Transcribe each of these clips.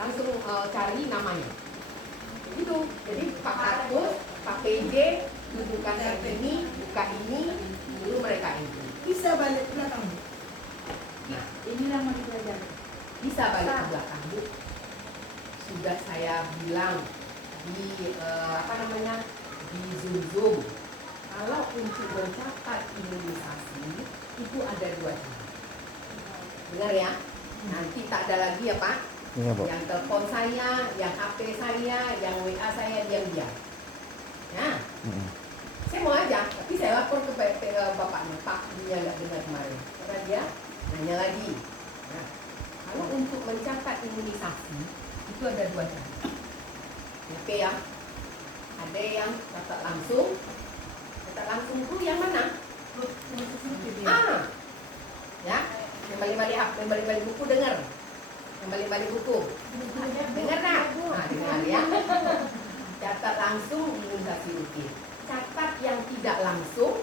langsung cari namanya. Itu. Jadi Pak Kartus, Pak PJ, dudukan yang ini, buka ini, dulu mereka itu. Bisa balik ke belakang. Nah, Inilah mau dipelajari. bisa balik ke belakang, Bu. Sudah saya bilang di di Zoom. Kalau untuk mencatat imunisasi itu ada 2 cara. Dengar ya, nanti tak ada lagi ya Pak. Iya, Bu. Yang telepon saya, yang HP saya, yang WA saya diam-diam. Nah, saya mau aja, tapi saya lapor ke bapaknya, Pak, dia nggak dengar kemarin. Karena dia nanya lagi. Nah, kalau untuk mencatat imunisasi itu ada 2 cara. Oke ya, ada yang catat langsung. Catat langsung itu yang mana? Ya, yang balik buku dengar. Yang balik buku. Dengar tak? Nah, dengar ya. Catat langsung imunisasi rutin. Catat yang tidak langsung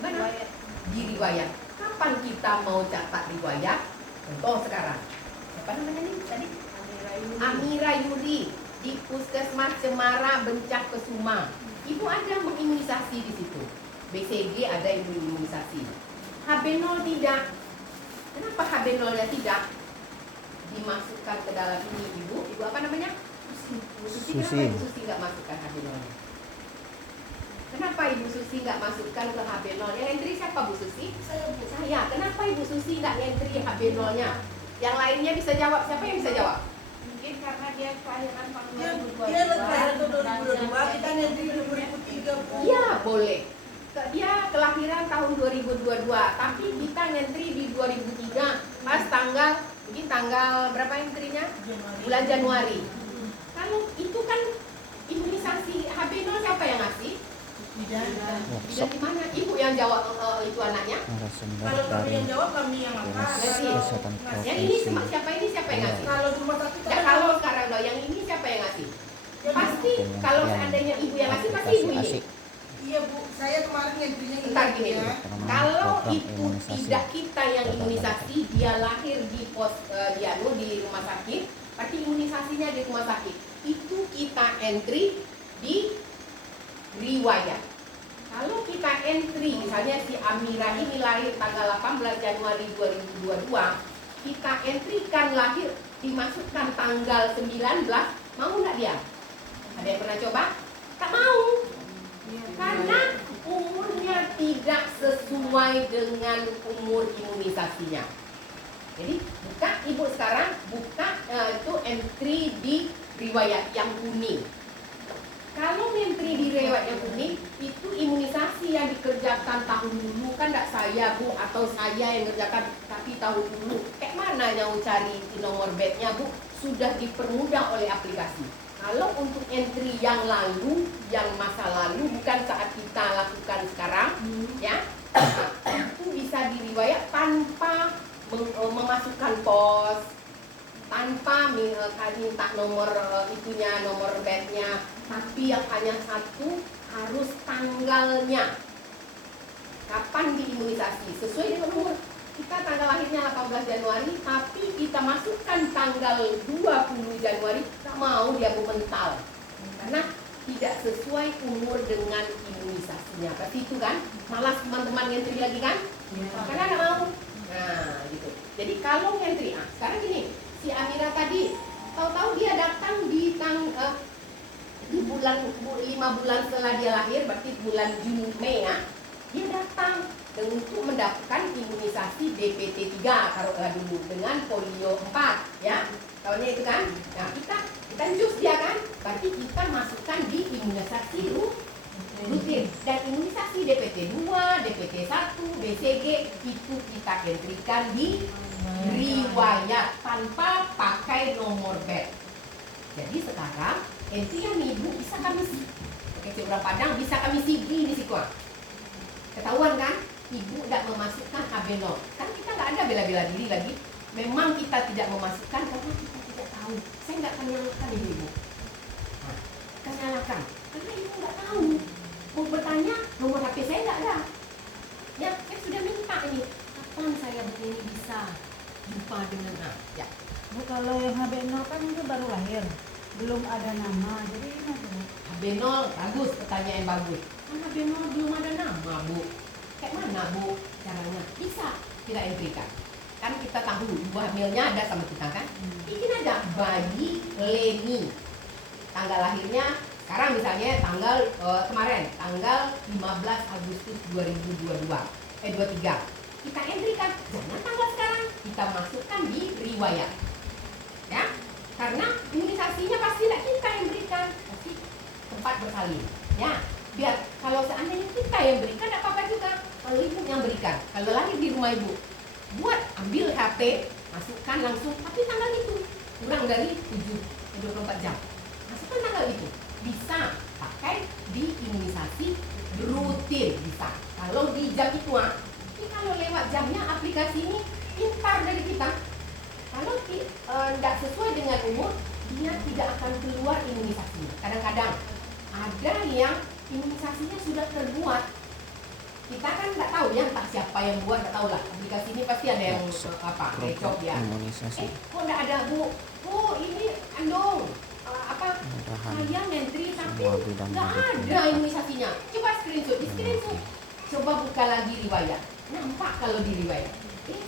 gimana? Di riwayat. Kapan kita mau catat riwayat? Contoh sekarang. Siapa namanya nih tadi? Amira Yuri di Puskesmas Cemara Bencak Kesuma. Ibu ada mengimunisasi di situ. BCG ada imunisasi. HB0 tidak. Kenapa HB0-nya tidak dimasukkan ke dalam ini, Ibu? Ibu apa namanya? Susi. Kenapa Ibu Susi nggak masukkan HB0-nya? Kenapa Ibu Susi nggak masukkan ke HB0? Yang entry siapa Bu Susi? Saya, Bu. Saya. Kenapa Ibu Susi nggak entry HB0-nya? Yang lainnya bisa jawab. Siapa yang bisa jawab? Mungkin karena dia kelahiran tahun Dia 2022. kelahiran tahun 2022, kita nanti 2003, Bu. Iya, boleh. Dia kelahiran tahun 2022, tapi kita ngentri di 2003 pas mungkin tanggal berapa entry-nya? Bulan Januari. Kalau itu kan imunisasi HB0 siapa yang ngasih? Tidak. Tidak di mana? Ibu yang jawab itu anaknya? Narasumber Kalau kami dari yang jawab, kami yang Dinas angkat. Kesehatan Yang ini Provinsi siapa yang ngasih? Kalau di rumah sakit, Ya kalau sekarang loh, yang ini siapa yang ngasih? Pasti kalau seandainya ibu yang ngasih pasti ibu ini. Asik. Iya, Bu. Saya kemarin ngentrinya Bentar gini, ya. kalau Program itu imunisasi. tidak kita yang imunisasi, dia lahir di di rumah sakit, berarti imunisasinya di rumah sakit. Itu kita entry di riwayat. Kalau kita entry, misalnya si Amira ini lahir tanggal 18 Januari 2022, kita entrykan lahir, dimasukkan tanggal 19, mau nggak dia? Ada yang pernah coba? Tak mau. Karena umurnya tidak sesuai dengan umur imunisasinya. Jadi buka ibu sekarang, itu entry di riwayat yang kuning. Kalau entry di riwayat yang kuning, itu imunisasi yang dikerjakan tahun dulu, kan tidak saya Bu, atau saya yang kerjakan, tapi tahun dulu. Kayak mana yang cari nomor bednya Bu? Sudah dipermudah oleh aplikasi. Kalau untuk entry yang lalu, yang masa lalu, bukan saat kita lakukan sekarang, ya, itu bisa diriwayat tanpa memasukkan pos, tanpa minta nomor itunya, nomor bednya, tapi yang hanya satu harus tanggalnya. Kapan diimunisasi? Sesuai dengan umur. Kita tanggal lahirnya 18 Januari, tapi kita masukkan tanggal 20 Januari, tak mau dia mental. Karena tidak sesuai umur dengan imunisasinya. Pasti itu kan, malas teman-teman ngentri lagi kan? Karena nggak mau. Nah, gitu. Jadi kalau ngentri, sekarang gini, si Amira tadi, tahu-tahu dia datang di bulan 5 bulan setelah dia lahir, berarti bulan Juni Mei ya. Dia datang untuk mendapatkan imunisasi DPT 3 kalau dulu dengan polio 4 ya. Tahunnya itu kan. Nah, kita jus dia kan. Berarti kita masukkan di imunisasi rutin. Dan imunisasi DPT 2, DPT 1, BCG itu kita entrykan di riwayat tanpa pakai nomor bed. Jadi sekarang entry yang ibu bisa kami pakai Cibra Padang, bisa kami sigi di Sikor. Ketahuan kan? Ibu tidak memasukkan HB0. Kan kita nggak ada bela-bela diri lagi. Memang kita tidak memasukkan karena kita tidak tahu. Saya nggak akan nyalakan ibu. Nah, kita nyalakan karena ibu nggak tahu. Mau bertanya, nomor HP saya nggak ada. Ya, saya sudah minta ini. Kapan saya begini bisa jumpa dengan ya. Bu, kalau yang HB0 kan itu baru lahir, belum ada nama, jadi gimana Bu? HB0 bagus, pertanyaan bagus. Kan HB0 belum ada nama, Bu. Kayak mana, Bu, caranya? Bisa kita entrykan. Kan kita tahu ibu hamilnya ada sama kita kan? Bikin aja bayi Leni. Tanggal lahirnya sekarang misalnya tanggal kemarin tanggal 15 Agustus 2022 23. Kita entrykan, jangan tanggal sekarang, kita masukkan di riwayat. Ya, karena imunisasinya pasti tidak kita yang berikan, pasti tempat bersalin. Ya, biar kalau seandainya kita yang berikan, tidak apa-apa juga. Kalau ibu yang berikan, kalau lahir di rumah ibu, buat ambil HT, masukkan langsung, tapi tanggal itu kurang dari 24 jam. Masukkan tanggal itu, bisa pakai di imunisasi rutin bisa. Kalau di jam itu, tapi kalau lewat jamnya aplikasi ini pintar dari kita. Kalau tidak sesuai dengan umur, dia tidak akan keluar imunisasinya. Kadang-kadang ada yang imunisasinya sudah terbuat. Kita kan nggak tahu ya, entah siapa yang buat, nggak tahu lah. Aplikasi ini pasti ada yang recop ya. Kok nggak ada Bu? Bu ini andong saya menteri tapi nggak ada imunisasinya. Coba screenshot, di screenshot. Coba buka lagi riwayat. Nampak kalau di riwayat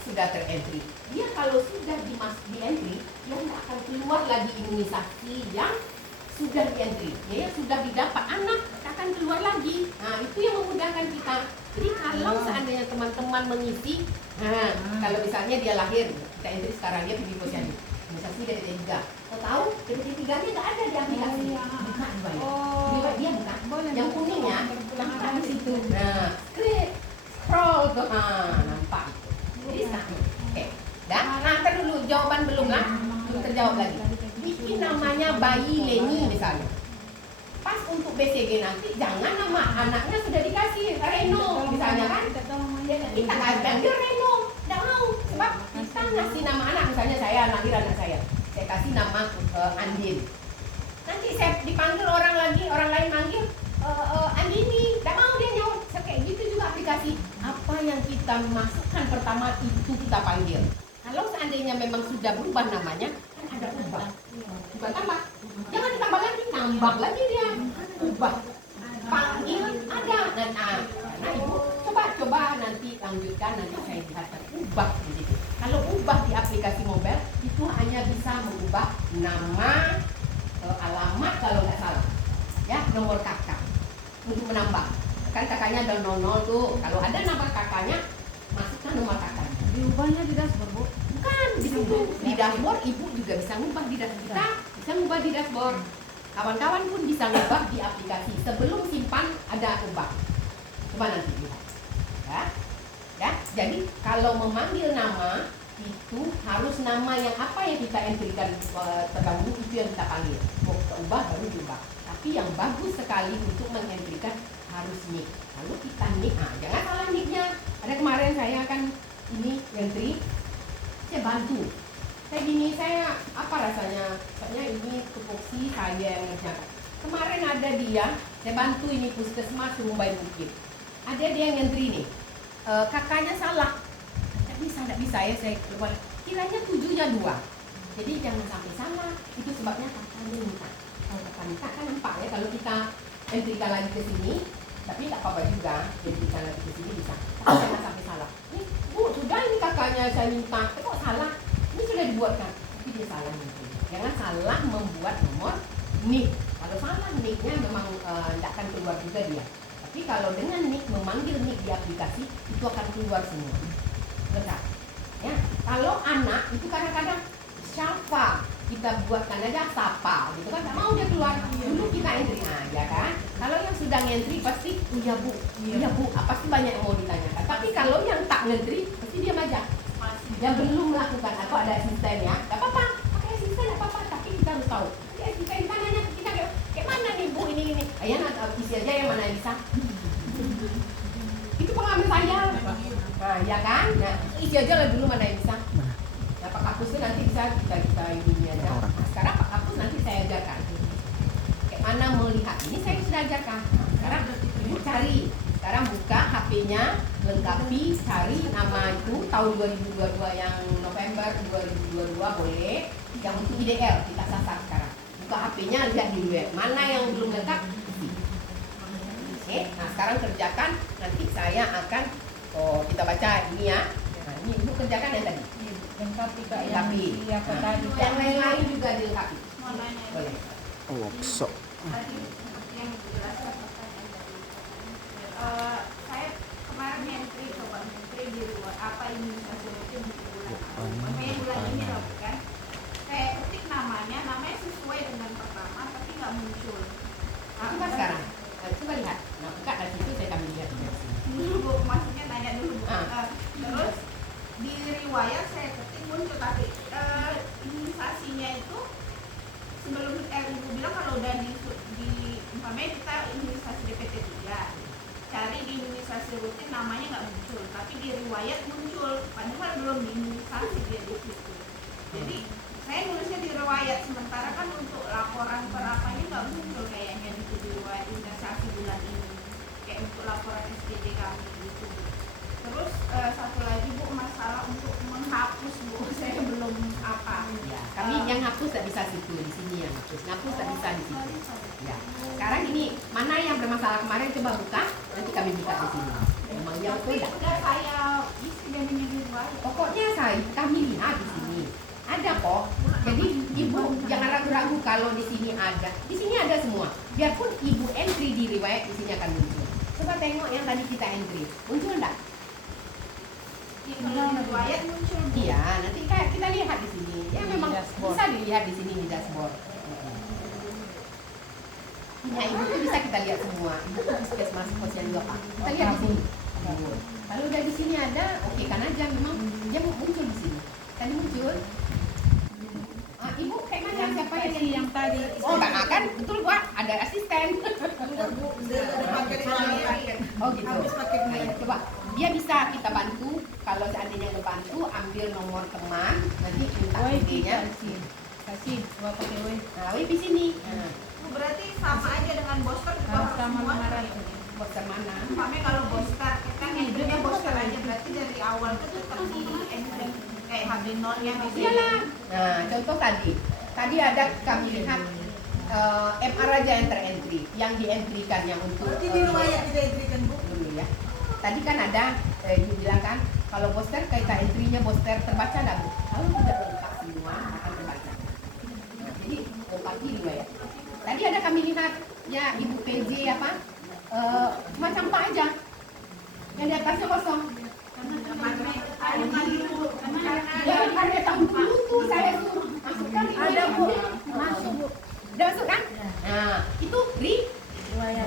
sudah terentry. Dia kalau sudah di entry, dia nggak akan keluar lagi imunisasi yang sudah di entry. Ya, yang sudah didapat anak akan keluar lagi. Nah, itu yang memudahkan kita. Jadi kalau seandainya teman-teman mengisi, kalau misalnya dia lahir, kita entry sekarang dia pergi posyandu. Imunisasi DPT 3. Kau tahu DPT 3-nya nggak ada di aplikasi. Buka riwayat. Dia buka. Yang kuningnya nampak di situ. Nah, scroll tuh, nampak. Jadi sama. Oke. Dah. Nah, ntar dulu jawaban belum lah. Belum terjawab lagi. Bikin namanya bayi Leni misalnya. Pas untuk BCG nanti jangan nama anaknya sudah dikasih Reno misalnya kan. Kita kadang dia Reno. Tidak mau sebab kita ngasih nama anak misalnya saya lahir anak saya kasih nama Andin. Nanti saya dipanggil orang lain manggil Andini. Tidak mau dia nyaut. Kayak gitu juga aplikasi. Apa yang kita masukkan pertama itu kita panggil. Kalau seandainya memang sudah berubah namanya, kan ada ubah. Ubah tambah. Jangan ditambah lagi, nambah lagi dia. Ubah. Panggil ada. Nah ibu coba nanti lanjutkan, nanti saya lihatkan ubah di situ. Kalau ubah di aplikasi mobile itu hanya bisa mengubah nama, alamat kalau nggak salah. Ya, nomor kakak untuk menambah. Kan kakaknya ada 00 tuh. Kalau ada nama kakaknya, masukkan nomor kakaknya. Diubahnya di dashboard Bu? Bukan, di situ di dashboard ibu juga bisa ngubah di dashboard. Kita bisa ngubah di dashboard. Kawan-kawan pun bisa ngubah di aplikasi. Sebelum simpan ada ubah. Coba nanti lihat. Ya. Jadi kalau memanggil nama itu harus nama yang apa yang kita entrykan terdahulu itu yang kita panggil. Mau kita ubah baru diubah. Tapi yang bagus sekali untuk mengentrykan harus nick. Lalu kita nick, jangan salah nicknya. Ada kemarin saya kan ini entry, saya bantu. Saya apa rasanya? Soalnya ini tupoksi saya yang ngerjakan. Kemarin ada dia, saya bantu ini puskesmas Mumbai Bukit. Ada dia yang entry nih, kakaknya salah. Tidak bisa ya saya keluar. Kiranya 7-nya 2. Jadi jangan sampai salah. Itu sebabnya kakaknya minta. Kalau kakak minta kan nampak ya kalau kita entrykan lagi ke sini, tapi tak apa-apa juga. Entrykan lagi ke sini bisa. Tapi jangan sampai salah. Ini Bu, sudah ini kakaknya saya minta. Kok salah? Ini sudah dibuatkan. Tapi dia salah mungkin. Jangan salah membuat nomor nick. Kalau salah nicknya memang tidak akan keluar juga dia. Tapi kalau dengan nick memanggil nick di aplikasi itu akan keluar semua. Lengkap. Ya, kalau anak itu kadang-kadang siapa kita buatkan aja Sapa gitu kan, tak mau dia keluar dulu kita entry aja kan. Kalau yang sudah ngentry pasti iya bu, pasti banyak yang mau ditanyakan. Tapi kalau yang tak ngentry pasti dia aja yang belum melakukan atau ada asistennya, tak apa-apa, pakai asisten tak apa-apa, tapi kita harus tahu. Ya, asisten kita nanya kita kayak mana nih bu ini, ayah isi aja yang mana yang bisa. Itu pengalaman saya. Nah, ya kan? Nah, isi aja lah dulu mana yang bisa. Nah, Pak Kapus itu nanti bisa kita ini aja. Nah, sekarang Pak Kapus nanti saya ajarkan. Kayak mana melihat ini saya sudah ajarkan. Nah, sekarang ibu cari. Sekarang buka HP-nya, lengkapi, cari nama itu tahun 2022 yang November 2022 boleh. yang untuk IDL kita sasar sekarang. Buka HP-nya, lihat di web mana yang belum lengkap, isi. Oke, nah sekarang kerjakan. Nanti saya akan kita baca ini ya. Nah, ini ibu kerjakan yang tadi. Lengkap juga yang Lengkapi. apa Nah, tadi. yang lain-lain juga dilengkapi. Mau nanya Boleh. Workshop. tadi seperti yang dijelaskan pertanyaan tadi. Saya kemarin coba entry di luar apa imunisasi rutin di bulan lalu. Makanya bulan ini loh kan. Saya ketik namanya sesuai dengan pertama tapi nggak muncul. Coba sekarang. Coba lihat. Nah, buka dari situ saya akan lihat. Dulu Bu, maksudnya nanya dulu Bu. Ah. Terus di riwayat saya ketik muncul tapi imunisasinya itu sebelum ibu bilang kalau udah di umpamanya kita imunisasi DPT 3 cari di imunisasi rutin namanya nggak muncul tapi di riwayat muncul padahal belum diimunisasi dia di situ. Jadi saya nulisnya di riwayat sementara kan untuk laporan per apanya nggak muncul kayaknya di riwayat imunisasi bulan ini kayak untuk laporan SPJ kami gitu. Terus satu lagi Bu masalah untuk menghapus Bu saya belum apa. Ya, kami yang hapus tak bisa situ, di sini yang hapus. Ngapus tak bisa di situ. Ya. Sekarang ini mana yang bermasalah kemarin coba buka, nanti kami buka di sini. Memangnya betul Tapi tak? udah saya isi jadinya di riwayat. Pokoknya kami lihat di sini. Ada kok. Jadi ibu jangan ragu-ragu kalau di sini ada. Di sini ada semua. Biarpun ibu entry di riwayat di sini akan muncul. Coba tengok yang tadi kita entry. Muncul enggak? Di riwayat muncul Bu. Iya, nanti kita lihat di sini. Ya memang dashboard. bisa dilihat di sini di dashboard. Nah, ibu itu bisa kita lihat semua. Ibu itu puskesmas posyandu apa? Kita lihat di sini. Kalau udah di sini ada, oke kan aja. Memang dia muncul di sini. Tadi muncul. Ibu kayak mana? Siapa yang tadi? Oh, enggak kan? Betul buat ada asisten. Enggak Bu, dia udah pakai riwayat. Oh gitu. Habis pakai Nah, ya, coba dia bisa kita bantu. Kalau seandainya ngebantu, ambil nomor teman, nanti minta ID-nya. Kasih, gua pakai W. Nah, di sini. Nah, Bu, berarti sama aja dengan booster juga Harus harus sama semua. kemarin. bosan mana? Umpamanya kalau booster kan entry-nya booster aja berarti dari awal tuh tetap di entry kayak HB0 yang di sini. Iyalah. Nah, contoh tadi ada kami lihat MR aja yang terentry, yang dientrykan yang untuk Berarti di riwayat tidak entrykan Bu. dulu ya. Tadi kan ada ibu bilang kan kalau booster kita entry-nya booster terbaca enggak Bu? Kalau tidak lengkap semua akan terbaca. Nah, jadi lengkap di riwayat. Tadi ada kami lihat ya ibu PJ apa? Cuma campak aja. Yang di atasnya kosong. Ya, ada tahun dulu tuh saya suruh masukkan ini. Ada Bu, masuk Bu. Udah masuk kan? Nah, itu Riwayat.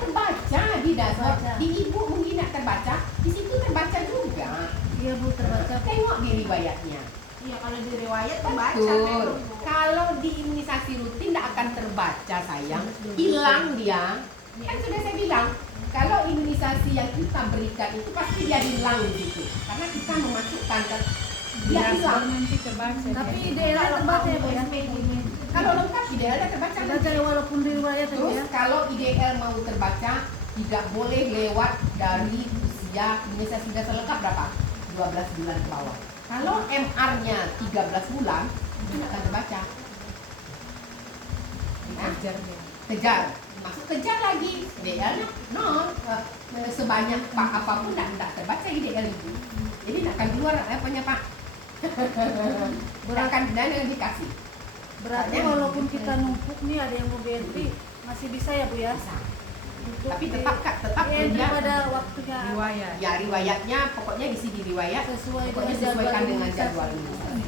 terbaca di dashboard. Terbaca. Di ibu mungkin tidak terbaca, di situ terbaca juga. Iya Bu, terbaca. Tengok di riwayatnya. Iya kalau di riwayat kebaca Betul. memang, Bu. Kalau di imunisasi rutin tidak akan terbaca sayang, hilang dia. Kan sudah saya bilang, kalau imunisasi yang kita berikan itu pasti dia hilang di situ, karena kita memasukkan dia hilang. nanti terbaca. Tapi Kalau idealnya terbaca ya Bu ya. Kalau lengkap idealnya terbaca. Terbaca ya walaupun di riwayat aja Terus ya. kalau IDL mau terbaca tidak boleh lewat dari usia imunisasi dasar lengkap berapa? 12 bulan ke bawah. Kalau MR-nya 13 bulan itu tidak akan terbaca. Nah, kejar, masuk kejar lagi. IDL-nya nol. Sebanyak pak apapun tidak terbaca IDL itu. Jadi tidak akan keluar apanya Pak. Akan dana yang dikasih. Berarti walaupun kita numpuk nih ada yang mau entry masih bisa ya Bu ya. Bisa. Untuk Tapi di- tetap di entry dia pada waktunya ya riwayatnya pokoknya di sini riwayat sesuai pokoknya dengan jadwal sesuaikan dengan imunisasi. jadwal imunisasi.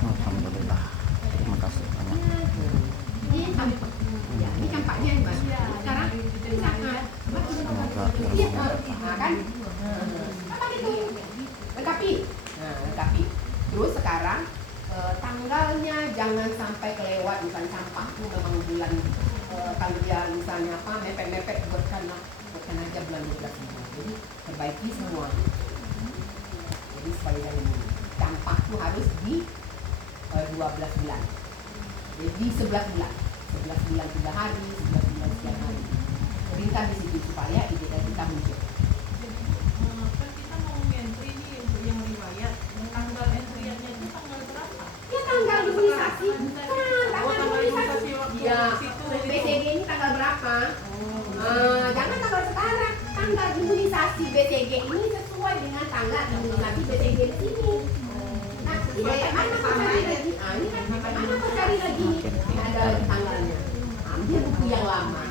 Alhamdulillah. Terima kasih banyak. Ini campak. Ya, ini campaknya Mbak. Sekarang Semoga iya, ilmu nah, kan? Apa gitu? Lengkapi. Nah, lengkapi. Terus sekarang tanggalnya jangan sampai kelewat, misalnya campak itu memang bulan kalau dia misalnya apa mepet-mepet buatkan aja bulan 12 ini. Jadi perbaiki semua. Jadi supaya jangan ini. Campak itu harus di 12 bulan. Jadi 11 bulan. 11 bulan 3 hari, 11 bulan sekian hari. Perintah di situ supaya IDL kita muncul. Kan kita mau entry nih untuk yang riwayat imunisasi BCG ini sesuai dengan tanggal imunisasi BCG di sini. Nah, mana mau cari lagi? Ini kan mana mau cari lagi? Nggak ada lagi tanggalnya. Ambil buku yang lama.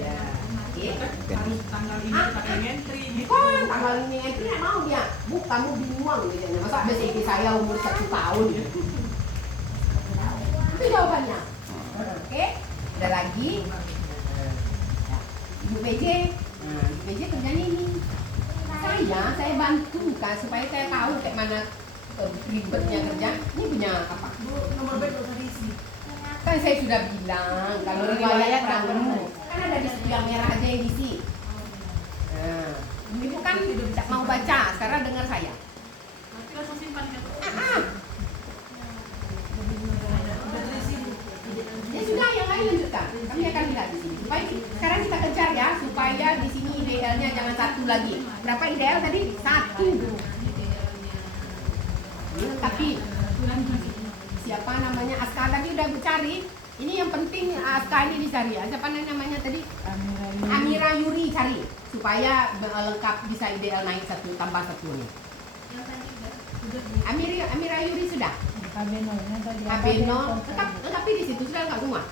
Ya, oke. Harus tanggal ini pakai entry gitu. Kan tanggal ini entry nggak mau dia. Bu, kamu bingung gitu. Masa BCG saya umur 1 tahun? Itu jawabannya. Oke. Ada lagi. Ibu PJ. Nah, Ibu PJ kerjanya ini. Saya bantukan supaya saya tahu kayak mana ribetnya kerja. Ini punya apa? Bu, nomor bed udah diisi. Kan saya sudah bilang kalau riwayat kamu kan ada di situ yang merah aja yang diisi. Nah, ibu kan tidak mau baca, sekarang dengar saya. Nanti langsung simpan ya. Udah terisi, Bu. Ya sudah, yang lain lanjutkan. Kami akan lihat di sini. Supaya sekarang kita kejar ya, supaya di sini idealnya jangan 1 lagi. Berapa ideal tadi? 1. Tapi siapa namanya Aska tadi udah cari. Ini yang penting Aska ini dicari. Siapa namanya tadi? Amira Yuri cari supaya lengkap bisa ideal naik 1 tambah 1 nih. Yang tadi udah. Amira Yuri sudah. Abeno-nya tadi. Abeno tetap lengkapi di situ sudah lengkap semua.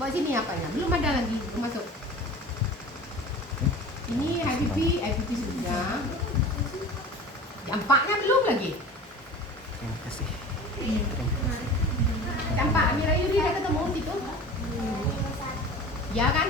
Bawa sini apanya? Belum ada lagi, belum masuk. Ini IPP sudah. Dampaknya belum lagi. Terima kasih. Dampak Amira Yuri udah ketemu situ. Ya kan?